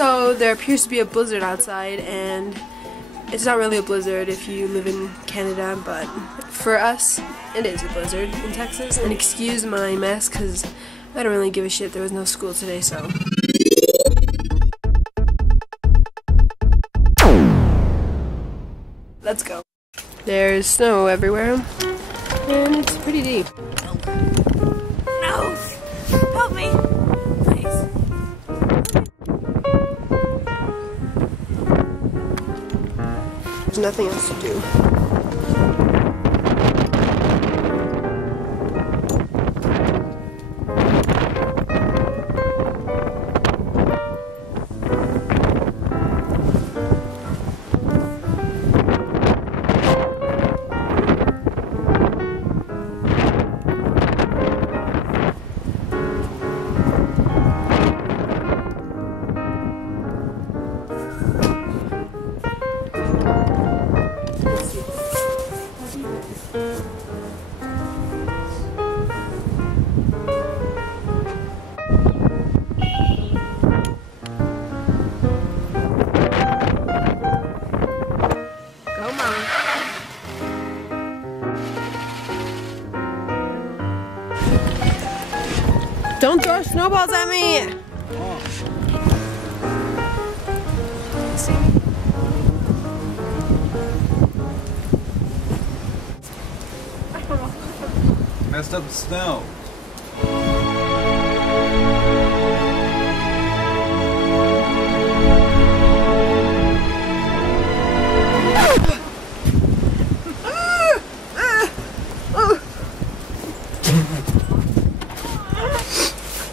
So there appears to be a blizzard outside, and it's not really a blizzard if you live in Canada, but for us, it is a blizzard in Texas. And excuse my mess, because I don't really give a shit. There was no school today, so. Let's go. There's snow everywhere, and it's pretty deep. No! Help me! Please. There's nothing else to do. Don't throw snowballs at me! Messed up the snow.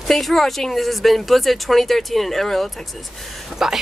Thanks for watching. This has been Blizzard 2013 in Amarillo, Texas. Bye.